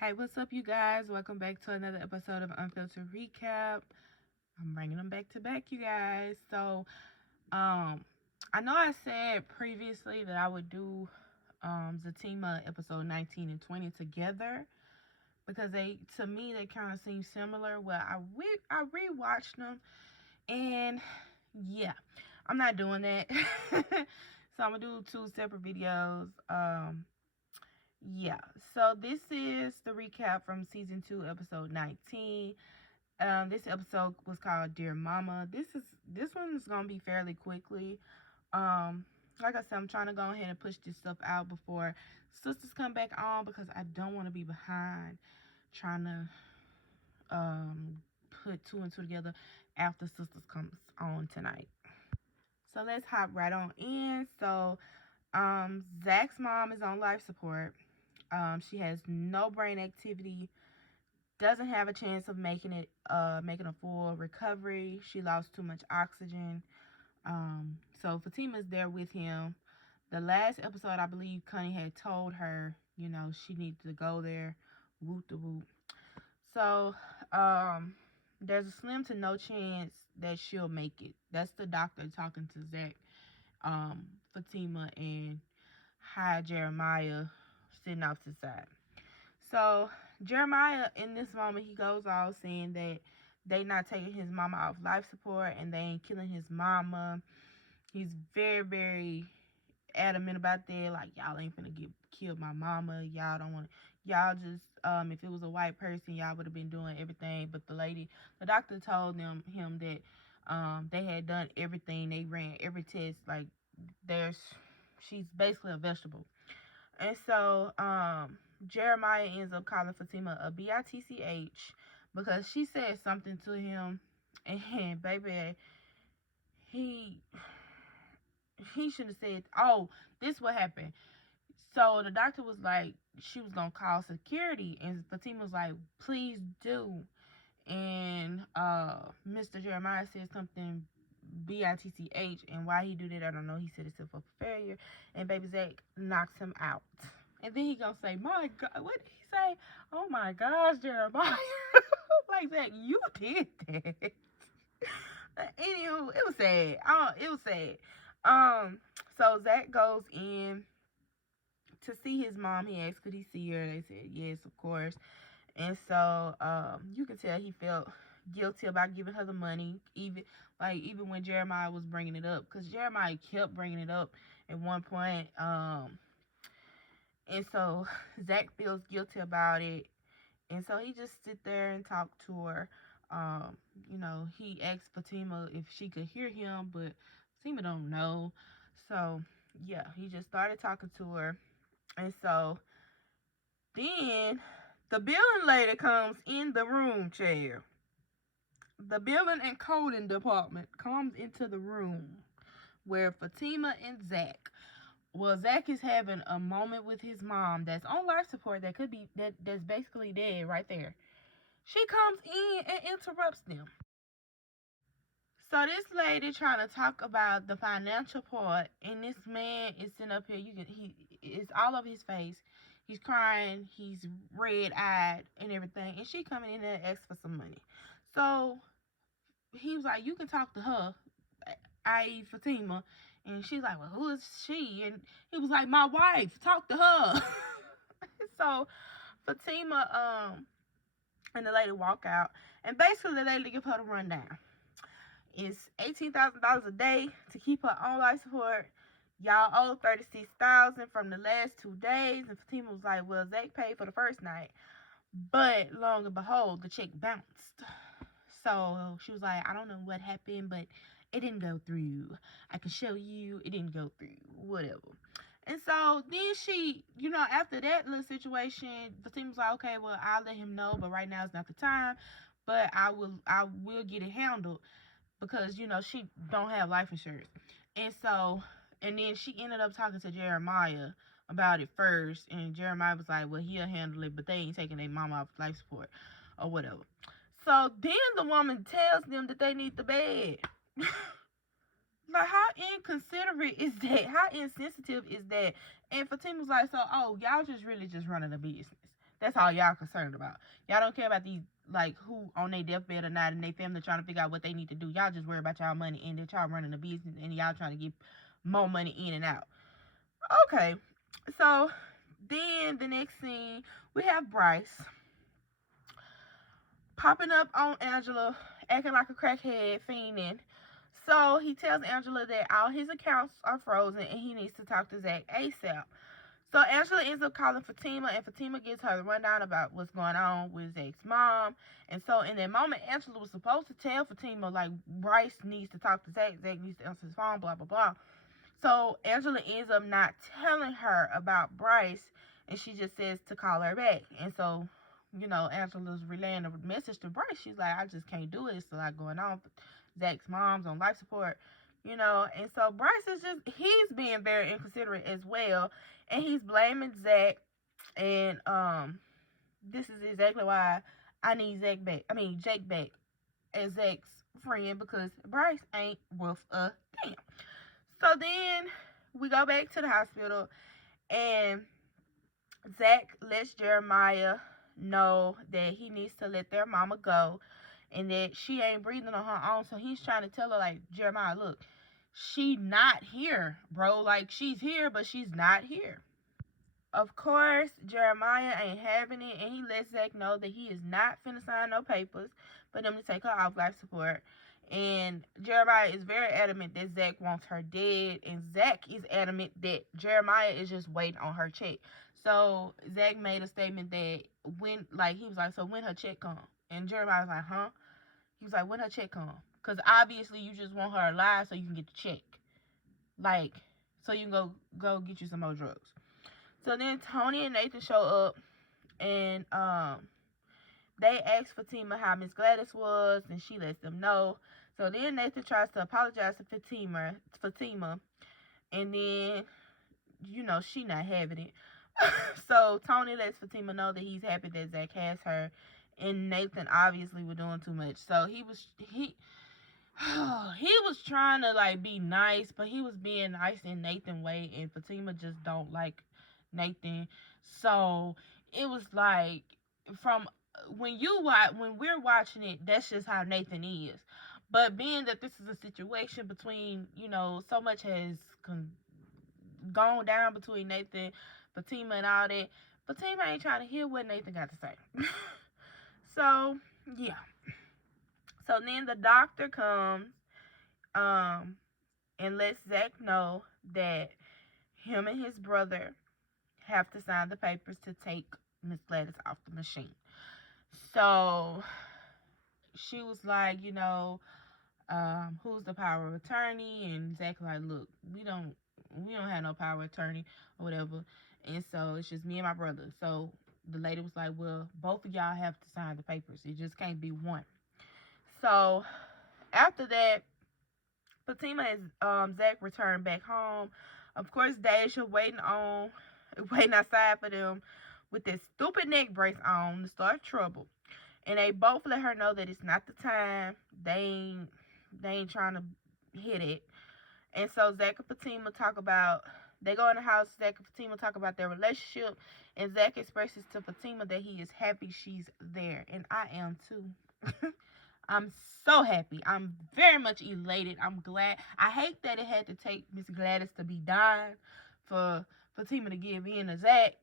Hey, what's up, you guys? Welcome back to another episode of Unfiltered Recap. I'm bringing them back to back, you guys. I know I said previously that I would do Zatima episode 19 and 20 together because to me, they kind of seem similar. Well, I rewatched them, and yeah, I'm not doing that. So I'm gonna do two separate videos. Yeah, so this is the recap from season 2, episode 19. This episode was called Dear Mama. This one is gonna be fairly quickly. Um, like I said, I'm trying to go ahead and push this stuff out before sisters come back on because I don't want to be behind trying to put two and two together after sisters comes on tonight. So let's hop right on in. So Zach's mom is on life support. She has no brain activity, doesn't have a chance of making a full recovery. She lost too much oxygen. So Fatima's there with him. The last episode, I believe Connie had told her, she needed to go there. Whoop the whoop. So, there's a slim to no chance that she'll make it. That's the doctor talking to Zach, Fatima, and Jeremiah sitting off to the side. So Jeremiah, in this moment, he goes off saying that they not taking his mama off life support and they ain't killing his mama. He's very, very adamant about that. Like, y'all ain't finna kill my mama. Y'all don't want. Y'all just if it was a white person, y'all would have been doing everything. But the doctor told him that they had done everything. They ran every test. Like, she's basically a vegetable. And so Jeremiah ends up calling Fatima a bitch because she said something to him, and baby, he should have said, "Oh, this what happened." So the doctor was like, she was gonna call security, and Fatima was like, "Please do." And Mr. Jeremiah said something bitch, and why he do that, I don't know. He said it's for failure, and baby Zach knocks him out. And then he gonna say, "My God," what did he say? "Oh my gosh, Jeremiah." Like, Zach, you did that. Anywho, it was sad. It was sad. So Zach goes in to see his mom. He asked, could he see her? They said, yes, of course. And so you can tell he felt guilty about giving her the money, even when Jeremiah was bringing it up, because Jeremiah kept bringing it up at one point. And so Zach feels guilty about it, and so he just sit there and talk to her. He asked Fatima if she could hear him, but Fatima don't know. So yeah, he just started talking to her, and so then the billing lady comes in the room, chair. The billing and coding department comes into the room where Fatima and Zach. Well, Zach is having a moment with his mom that's on life support that could be that's basically dead right there. She comes in and interrupts them. So this lady trying to talk about the financial part, and this man is sitting up here. It's all over his face. He's crying. He's red eyed and everything. And she coming in there and asks for some money. So he was like, "You can talk to her, i.e. Fatima." And she's like, "Well, who is she?" And he was like, "My wife. Talk to her." So Fatima and the lady walk out, and basically the lady give her the rundown. It's $18,000 a day to keep her on life support. Y'all owe $36,000 from the last 2 days. And Fatima was like, "Well, Zach paid for the first night." But long and behold, the check bounced. So she was like, "I don't know what happened, but it didn't go through. I can show you it didn't go through. Whatever." And so then she, after that little situation, Fatima was like, "Okay, well, I'll let him know, but right now is not the time. But I will get it handled." Because she don't have life insurance. And then she ended up talking to Jeremiah about it first, and Jeremiah was like, "Well, he'll handle it, but they ain't taking their mama off life support or whatever." So then the woman tells them that they need the bed. Like, how inconsiderate is that? How insensitive is that? And Fatima's like, "So, oh, y'all just really just running a business. That's all y'all concerned about. Y'all don't care about these, like, who on their deathbed or not, and their family trying to figure out what they need to do. Y'all just worry about y'all money, and that y'all running a business, and y'all trying to get more money in and out. Okay, so then the next scene, we have Bryce popping up on Angela, acting like a crackhead, fiending. So he tells Angela that all his accounts are frozen and he needs to talk to Zach ASAP. So Angela ends up calling Fatima, and Fatima gives her the rundown about what's going on with Zach's mom. And so in that moment, Angela was supposed to tell Fatima, like, Bryce needs to talk to Zach, Zach needs to answer his phone, blah, blah, blah. So Angela ends up not telling her about Bryce, and she just says to call her back. And so, Angela's relaying the message to Bryce. She's like, I just can't do it. It's a lot going on. Zach's mom's on life support, And so Bryce is he's being very inconsiderate as well. And he's blaming Zach. And this is exactly why I need Jake back as Zach's friend, because Bryce ain't worth a damn. So then we go back to the hospital, and Zach lets Jeremiah know that he needs to let their mama go and that she ain't breathing on her own. So he's trying to tell her, like, Jeremiah, look, she not here, bro. Like, she's here, but she's not here. Of course, Jeremiah ain't having it, and he lets Zach know that he is not finna sign no papers for them to take her off life support. And Jeremiah is very adamant that Zach wants her dead, and Zach is adamant that Jeremiah is just waiting on her check. So Zach made a statement that he was like, so when her check come? And Jeremiah was like, huh? He was like, when her check come? Because obviously you just want her alive so you can get the check. Like, so you can go get you some more drugs. So then Tony and Nathan show up, and they ask Fatima how Miss Gladys was, and she lets them know. So then Nathan tries to apologize to Fatima, and then, she not having it. So Tony lets Fatima know that he's happy that Zach has her, and Nathan obviously was doing too much. So he was trying to, like, be nice, but he was being nice in Nathan's way, and Fatima just don't like Nathan. So it was like, from when we're watching it, that's just how Nathan is. But being that this is a situation between, so much has gone down between Nathan, Fatima, and all that, Fatima ain't trying to hear what Nathan got to say. So yeah. So then the doctor comes and lets Zach know that him and his brother have to sign the papers to take Miss Gladys off the machine. So she was like, who's the power of attorney? And Zach like, look, we don't have no power of attorney or whatever. And so it's just me and my brother. So the lady was like, well, both of y'all have to sign the papers. It just can't be one. So after that, Fatima and Zach returned back home. Of course, Deja waiting outside for them with this stupid neck brace on to start trouble. And they both let her know that it's not the time. They ain't trying to hit it. And so Zach and Fatima they go in the house, Zach and Fatima talk about their relationship, and Zach expresses to Fatima that he is happy she's there. And I am too. I'm so happy. I'm very much elated. I'm glad. I hate that it had to take Miss Gladys to be dying for Fatima to give in to Zach,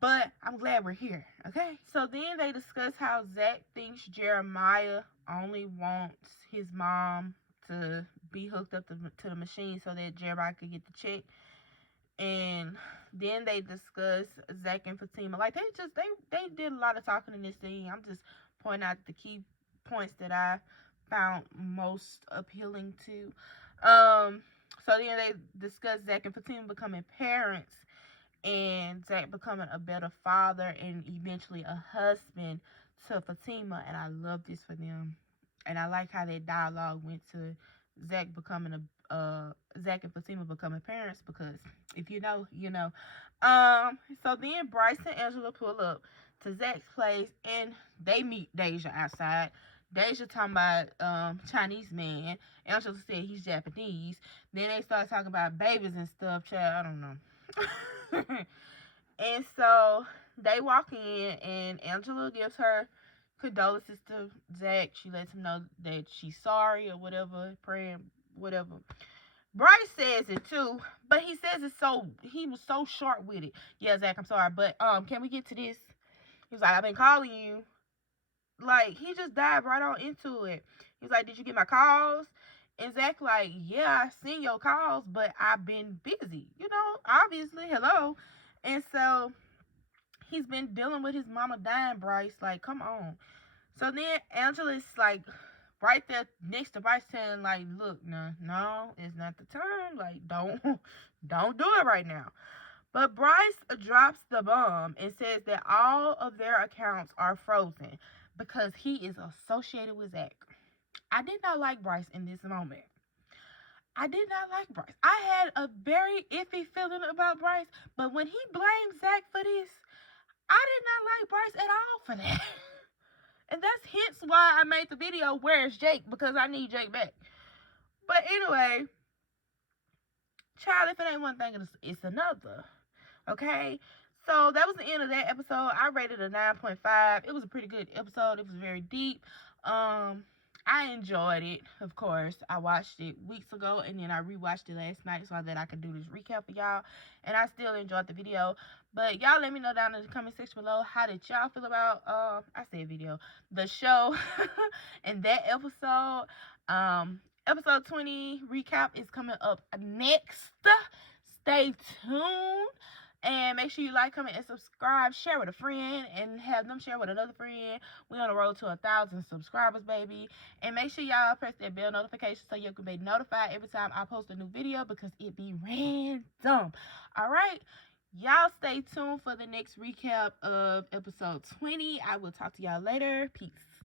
but I'm glad we're here, okay? So then they discuss how Zach thinks Jeremiah only wants his mom to be hooked up to the machine so that Jeremiah could get the check. And then they discuss Zach and Fatima. Like, they did a lot of talking in this scene. I'm just pointing out the key points that I found most appealing to. So then they discuss Zach and Fatima becoming parents, and Zach becoming a better father and eventually a husband to Fatima. And I love this for them. And I like how that dialogue went to Zach and Fatima becoming parents, because if you know, you know. So then Bryce and Angela pull up to Zach's place, and they meet Deja outside. Deja talking about Chinese man. Angela said he's Japanese. Then they start talking about babies and stuff. Child, I don't know. And so They walk in and Angela gives her condolences to Zach. She lets him know that she's sorry or whatever, praying, whatever. Bryce says it too, but he was so short with it. Yeah, Zach, I'm sorry, but can we get to this? He was like, I've been calling you. Like, he just dived right on into it. He's like, did you get my calls? And Zach like, yeah, I seen your calls, but I've been busy. Obviously, hello. And so he's been dealing with his mama dying, Bryce. Like, come on. So then Angela's like right there next to Bryce telling like, look, no, it's not the time. Like, don't do it right now. But Bryce drops the bomb and says that all of their accounts are frozen because he is associated with Zach. I did not like Bryce in this moment. I did not like Bryce. I had a very iffy feeling about Bryce, but when he blamed Zach for this, I did not like Bryce at all for that. And that's hence why I made the video, Where's Jake? Because I need Jake back. But anyway, child, if it ain't one thing, it's another. Okay? So that was the end of that episode. I rated a 9.5. It was a pretty good episode. It was very deep. I enjoyed it, of course. I watched it weeks ago and then I rewatched it last night so that I could do this recap for y'all. And I still enjoyed the video. But y'all let me know down in the comment section below, how did y'all feel about I said video, the show and that episode. Episode 20 recap is coming up next. Stay tuned. And make sure you like, comment, and subscribe. Share with a friend and have them share with another friend. We're on the road to 1,000 subscribers, baby. And make sure y'all press that bell notification so you can be notified every time I post a new video because it be random. All right? Y'all stay tuned for the next recap of episode 20. I will talk to y'all later. Peace.